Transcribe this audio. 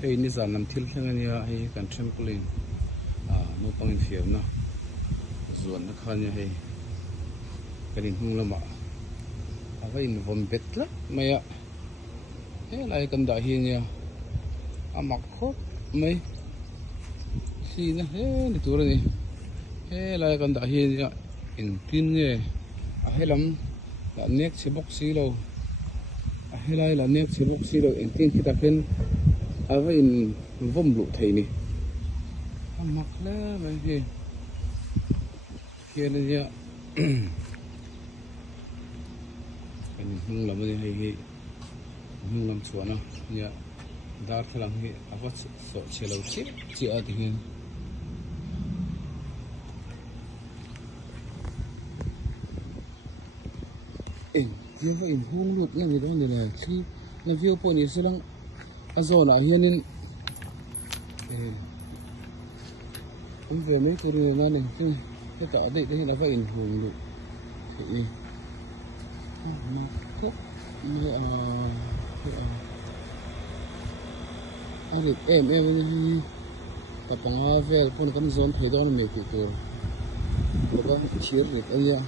Hei ni zan lam thil thlang ania hei kan trampoline no pangin fiam na zuan na khan ya hei kanin hung lama ava in vom bet la maya he lai kan da hi nia amak khot mai si na he ni tur ni he lai kan da hi nia in tin nge a helam la nek si bok si lo a helai la nek si bok si lo in tin kita pen ava in vom lu thei ni amak le mai hi kia ni ya kan hung lam ni hei hung lam chuana ya dar thalang hi ava so chelo chi a ti hin dia va in hung lut na ni don ni la thi na view point ni silang azona hianin cũng về mấy cô đường này chứ cái tỏ đây đây là phải ảnh hưởng được thì mà thuốc được em tập bằng về con cắm giòn thấy đó là mấy cáiตัวcó chiếc được anh